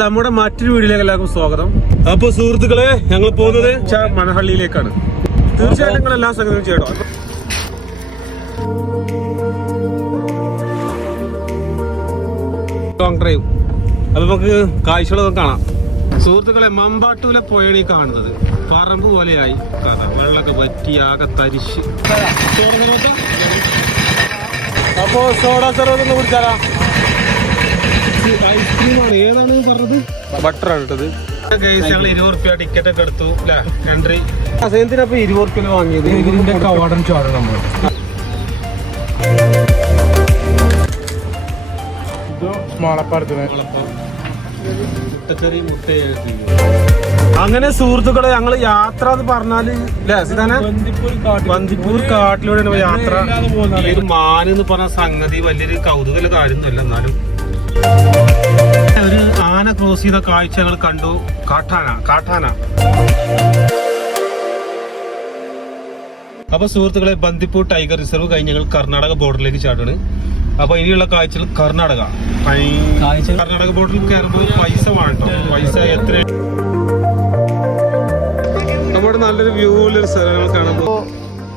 നമ്മുടെ മറ്റൊരു വീഡിയോയിലേക്ക് എല്ലാവർക്കും സ്വാഗതം. അപ്പൊ സുഹൃത്തുക്കളെ ഞങ്ങൾ പോകുന്നത് മണഹള്ളിയിലേക്കാണ് തീർച്ചയായിട്ടും നിങ്ങൾ എല്ലാ സംഗതിയും ചെയ്യണം. ലോങ് ഡ്രൈവ് അപ്പൊ നമുക്ക് കാഴ്ചകളൊക്കെ കാണാം. സുഹൃത്തുക്കളെ മമ്പാട്ടൂലെ പുഴയാണ് ഈ കാണുന്നത്. പറമ്പ് പോലെയായി. കഥ വെള്ളമൊക്കെ പറ്റി ആകെ തരിശ്. അപ്പോ സോഡ സർവതൊന്ന് കുടിച്ചാലാ? ഐസ്ക്രീമാണ്. ഏതാണ് ബട്ടർ ആണ് ഇട്ടത് ഞങ്ങൾ ഇരുപത് റുപ്യ ടിക്കറ്റ് ഒക്കെ എടുത്തു അല്ലേ എൻട്രി എന്തിനപ്പൊ ഇരുപത് റുപ്യ വാങ്ങിയത്. ഇതിന്റെ കവാടം ചോടണം നമ്മൾ മാളപ്പാടത്തിന് മുട്ടക്കറി മുട്ട അങ്ങനെ സുഹൃത്തുക്കളെ ഞങ്ങൾ യാത്ര എന്ന് പറഞ്ഞാൽ ബന്ദിപ്പൂർ കാട്ടിലൂടെ. യാത്ര. മാനെന്ന് പറഞ്ഞ സംഗതി വലിയൊരു കൗതുകല കാര്യമൊന്നുമല്ല എന്നാലും. ഒരു ആന ക്രോസ് ചെയ്ത കാഴ്ചകൾ കണ്ടു. കാട്ടാന കാട്ടാന. അപ്പൊ സുഹൃത്തുക്കളെ ബന്ദിപ്പൂർ ടൈഗർ റിസർവ് കഴിഞ്ഞ് ഞങ്ങൾ കർണാടക ബോർഡറിലേക്ക് ചാടാണ് അപ്പൊ ഇനിയുള്ള കാഴ്ചകൾ കർണാടക. കർണാടക ബോർഡറിൽ കയറുമ്പോൾ പൈസ വേണം പൈസ എത്ര? നമ്മുടെ നല്ലൊരു വ്യൂ ഉള്ള സ്ഥലങ്ങൾ കാണുമ്പോൾ.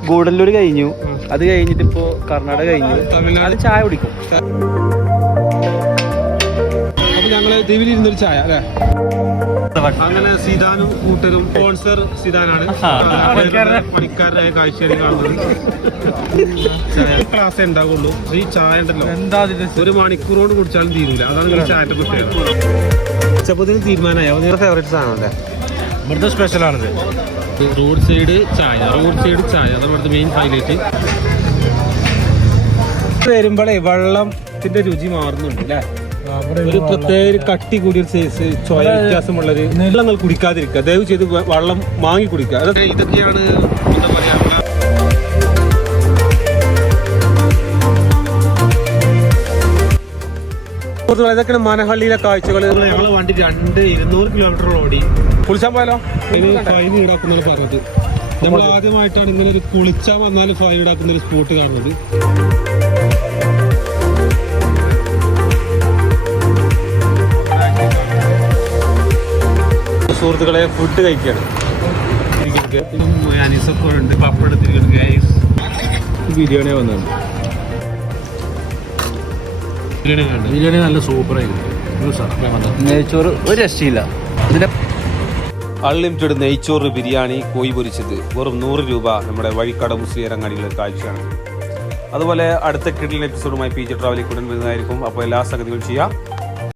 ഗൂഡല്ലൂർ കഴിഞ്ഞു. അത് കഴിഞ്ഞിട്ട് ഇപ്പോ കർണാടക കഴിഞ്ഞു. തമിഴ്നാട്. ചായ കുടിക്കും. ഞങ്ങൾ ദിവിലിരുന്നൊരു ചായ അല്ലേ? അങ്ങനെ സിദാനും കൂട്ടരും സ്പോൺസർ സിദാനാണ് പണിക്കാരനെ. പണിക്കാരനായ കാഴ്ചയാണ് കാണുന്നത്. ക്ലാസ് ഉണ്ടാവുള്ളൂ. ഈ ചായ ഉണ്ടല്ലോ. എന്താ ഒരു മണിക്കൂറോട് കുടിച്ചാലും തീരില്ല. അതാണ് ഈ ചായന്റെ പ്രത്യേകത. ഉച്ചപ്പത്തിന് തീരുമാനമായോ. നിങ്ങളുടെ ഫേവറേറ്റ് സാധനമല്ലേ? ഇവിടുത്തെ സ്പെഷ്യൽ ആണത്. റോഡ് സൈഡ് ചായ. റോഡ് സൈഡ് ചായ. അതാണ് ഇവിടുത്തെ മെയിൻ ഹൈലൈറ്റ് വരുമ്പോഴേ വെള്ളത്തിന്റെ രുചി മാറുന്നുണ്ട് അല്ലേ? ഒരു പ്രത്യേക ഒരു കട്ടി കൂടിയ ഒരു സൈസ് ചോയ വ്യത്യാസമുള്ളൊരു വെള്ളങ്ങൾ കുടിക്കാതിരിക്കുക. ദയവ് ചെയ്ത് വെള്ളം വാങ്ങി കുടിക്കുക. അതൊക്കെ ഇതൊക്കെയാണ് എന്താ പറയാ ഇതൊക്കെയാണ് മനഹള്ളിയിലെ കാഴ്ചകൾ ഞങ്ങളെ വണ്ടി രണ്ട് ഇരുന്നൂറ് കിലോമീറ്റർ ഓടി. കുളിച്ചാൽ പോയാലോ? ഇനി ഫൈൻ ഈടാക്കുന്ന പറഞ്ഞത്. നമ്മൾ ആദ്യമായിട്ടാണ് ഇങ്ങനെ ഒരു കുളിച്ചാൽ വന്നാൽ ഫൈൻ ഈടാക്കുന്ന ഒരു സ്പോട്ട് കാണുന്നത്. സുഹൃത്തുക്കളെ ഫുഡ് കഴിക്കുകയാണ് അനീസൊക്കെ ഉണ്ട്. പപ്പടത്തിരിക്കുന്നു ഗൈസ് ബിരിയാണി വന്നത് ബിരിയാണി ബിരിയാണി നല്ല സൂപ്പർ ആയിരുന്നു. നെയ്ച്ചോറ് ഒരു രക്ഷയില്ല. ഇതിന്റെ അൺലിമിറ്റഡ് നെയ്ച്ചോറ് ബിരിയാണി കോയി പൊരിച്ചത്. വെറും നൂറ് രൂപ നമ്മുടെ വഴിക്കട മുസ്ലിം അങ്ങാടിയിലെ കാഴ്ചയാണ്. അതുപോലെ അടുത്ത കിഡിൽ എപ്പിസോഡുമായി പി ജി ട്രാവലിൽ ഉടൻ വരുന്നതായിരിക്കും. അപ്പോൾ എല്ലാ സംഗതികളും ചെയ്യാം.